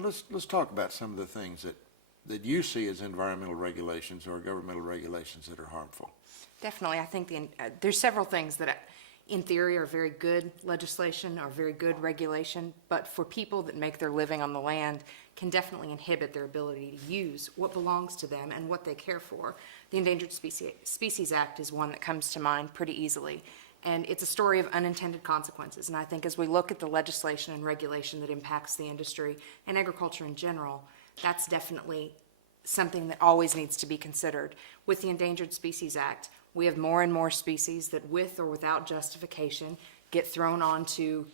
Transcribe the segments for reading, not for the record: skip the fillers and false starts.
Let's talk about some of the things that you see as environmental regulations or governmental regulations that are harmful. Definitely. I think there's several things that in theory are very good legislation or very good regulation, but for people that make their living on the land can definitely inhibit their ability to use what belongs to them and what they care for. The Endangered Species Act is one that comes to mind pretty easily, and it's a story of unintended consequences. And I think as we look at the legislation and regulation that impacts the industry and agriculture in general, that's definitely something that always needs to be considered. With the Endangered Species Act, we have more and more species that, with or without justification, get thrown into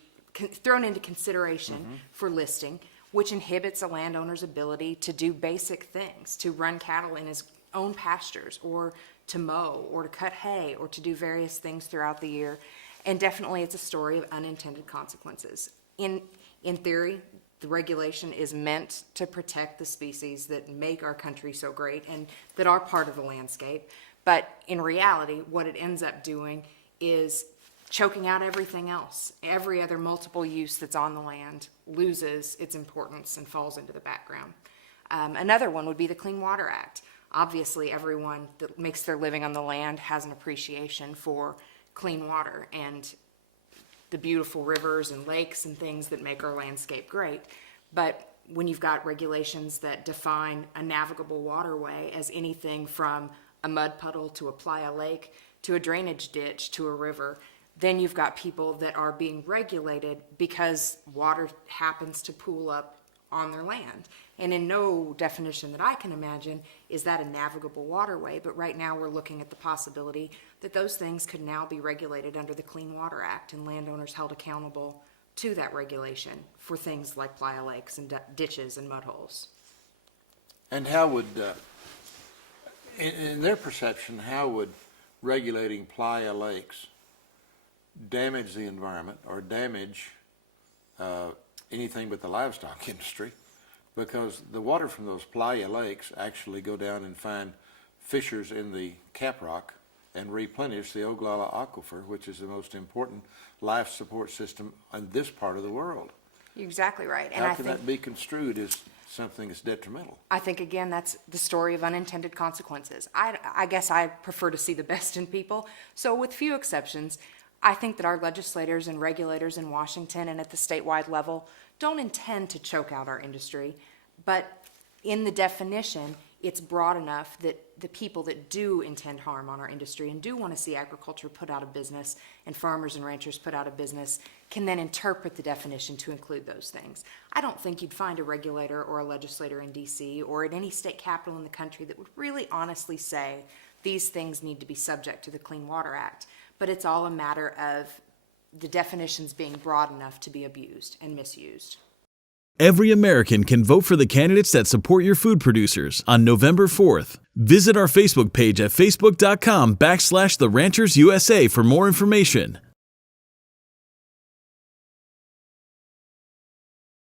consideration for listing, which inhibits a landowner's ability to do basic things, to run cattle in his own pastures, or to mow, or to cut hay, or to do various things throughout the year. And definitely it's a story of unintended consequences. In theory, the regulation is meant to protect the species that make our country so great and that are part of the landscape. But in reality, what it ends up doing is choking out everything else. Every other multiple use that's on the land loses its importance and falls into the background. Another one would be the Clean Water Act. Obviously, everyone that makes their living on the land has an appreciation for clean water and the beautiful rivers and lakes and things that make our landscape great. But when you've got regulations that define a navigable waterway as anything from a mud puddle to a playa lake to a drainage ditch to a river, then you've got people that are being regulated because water happens to pool up on their land. And in no definition that I can imagine is that a navigable waterway, but right now we're looking at the possibility that those things could now be regulated under the Clean Water Act and landowners held accountable to that regulation for things like playa lakes and ditches and mud holes. And how would, in their perception, how would regulating playa lakes damage the environment or damage anything but the livestock industry? Because the water from those playa lakes actually go down and find fissures in the caprock and replenish the Oglala aquifer, which is the most important life support system in this part of the world. You're exactly right. How can that be construed as something that's detrimental? I think, again, that's the story of unintended consequences. I guess I prefer to see the best in people. So with few exceptions, I think that our legislators and regulators in Washington and at the statewide level don't intend to choke out our industry, but in the definition, it's broad enough that the people that do intend harm on our industry and do want to see agriculture put out of business and farmers and ranchers put out of business can then interpret the definition to include those things. I don't think you'd find a regulator or a legislator in DC or at any state capital in the country that would really honestly say these things need to be subject to the Clean Water Act. But it's all a matter of the definitions being broad enough to be abused and misused. Every American can vote for the candidates that support your food producers on November 4th. Visit our Facebook page at facebook.com/TheRanchersUSA for more information.